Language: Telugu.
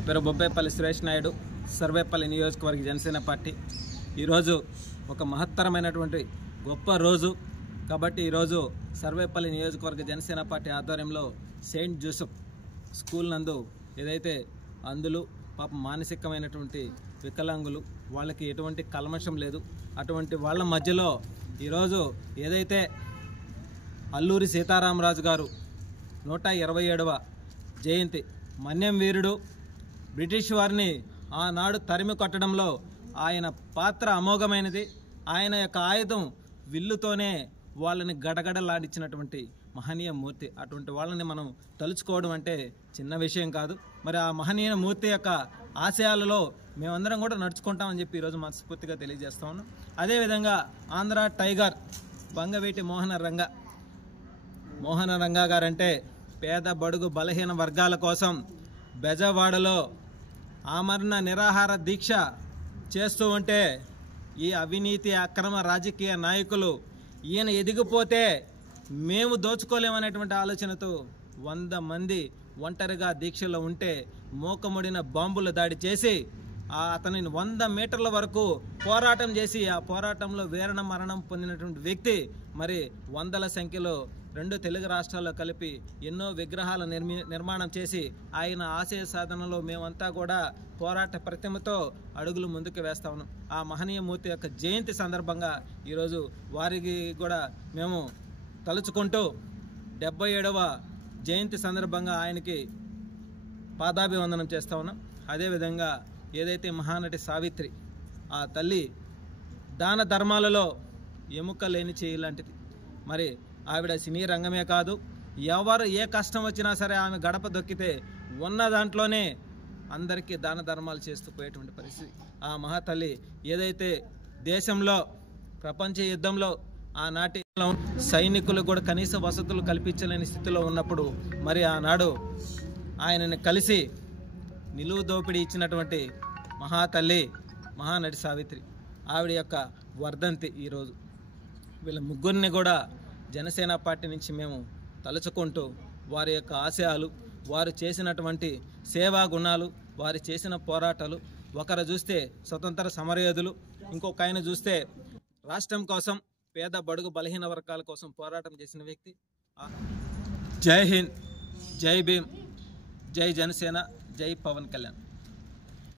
నా పేరు బొబ్బేపల్లి సురేష్ నాయుడు, సర్వేపల్లి నియోజకవర్గ జనసేన పార్టీ. ఈరోజు ఒక మహత్తరమైనటువంటి గొప్ప రోజు కాబట్టి ఈరోజు సర్వేపల్లి నియోజకవర్గ జనసేన పార్టీ ఆధ్వర్యంలో సెయింట్ జోసెఫ్ స్కూల్ నందు ఏదైతే అందులు పాపం మానసికమైనటువంటి వికలాంగులు వాళ్ళకి ఎటువంటి కల్మషం లేదు, అటువంటి వాళ్ళ మధ్యలో ఈరోజు ఏదైతే అల్లూరి సీతారామరాజు గారు 127వ జయంతి, మన్యం వీరుడు, బ్రిటిష్ వారిని ఆనాడు తరిమి కొట్టడంలో ఆయన పాత్ర అమోఘమైనది. ఆయన యొక్క ఆయుధం విల్లుతోనే వాళ్ళని గడగడలాడించినటువంటి మహనీయ మూర్తి. అటువంటి వాళ్ళని మనం తలుచుకోవడం అంటే చిన్న విషయం కాదు. మరి ఆ మహనీయ మూర్తి యొక్క ఆశయాలలో మేమందరం కూడా నడుచుకుంటామని చెప్పి ఈరోజు మనస్ఫూర్తిగా తెలియజేస్తా ఉన్నాం. అదేవిధంగా ఆంధ్ర టైగర్ బంగవీటి మోహన రంగా గారంటే పేద బడుగు బలహీన వర్గాల కోసం బెజవాడలో ఆమరణ నిరాహార దీక్ష చేస్తూ ఉంటే ఈ అవినీతి అక్రమ రాజకీయ నాయకులు ఈయన ఎదిగిపోతే మేము దోచుకోలేమనేటువంటి ఆలోచనతో 100 మంది ఒంటరిగా దీక్షలో ఉంటే మూకముడిన బాంబులు దాడి చేసి అతనిని 100 మీటర్ల వరకు పోరాటం చేసి ఆ పోరాటంలో వీరణ మరణం పొందినటువంటి వ్యక్తి మరి వందల సంఖ్యలో 2 తెలుగు రాష్ట్రాల్లో కలిపి ఎన్నో విగ్రహాల నిర్మాణం చేసి ఆయన ఆశయ సాధనలో మేమంతా కూడా పోరాట ప్రతిమతో అడుగులు ముందుకు వేస్తా ఉన్నాం. ఆ మహనీయ మూర్తి యొక్క జయంతి సందర్భంగా ఈరోజు వారికి కూడా మేము తలుచుకుంటూ 77వ జయంతి సందర్భంగా ఆయనకి పాదాభివందనం చేస్తూ ఉన్నాం. అదేవిధంగా ఏదైతే మహానటి సావిత్రి, ఆ తల్లి దాన ధర్మాలలో ఎముక లేని చేయి లాంటిది. మరి ఆవిడ సినీ రంగమే కాదు, ఎవరు ఏ కష్టం వచ్చినా సరే ఆమె గడప దొక్కితే ఉన్న దాంట్లోనే అందరికీ దాన ధర్మాలు చేస్తూ పోయేటువంటి పరిస్థితి. ఆ మహాతల్లి ఏదైతే దేశంలో ప్రపంచ యుద్ధంలో ఆనాటి సైనికులు కూడా కనీస వసతులు కల్పించలేని స్థితిలో ఉన్నప్పుడు మరి ఆనాడు ఆయనని కలిసి నిలువు దోపిడీ ఇచ్చినటువంటి మహాతల్లి మహానటి సావిత్రి, ఆవిడ యొక్క వర్ధంతి ఈరోజు. వీళ్ళ ముగ్గురిని కూడా జనసేన పార్టీ నుంచి మేము తలుచుకుంటూ వారి యొక్క ఆశయాలు, వారు చేసినటువంటి సేవా గుణాలు, వారు చేసిన పోరాటాలు, ఒకరు చూస్తే స్వతంత్ర సమరయోధులు, ఇంకొక ఆయన చూస్తే రాష్ట్రం కోసం పేద బడుగు బలహీన వర్గాల కోసం పోరాటం చేసిన వ్యక్తి. జై హింద్, జై భీమ్, జై జనసేన, జై పవన్ కళ్యాణ్.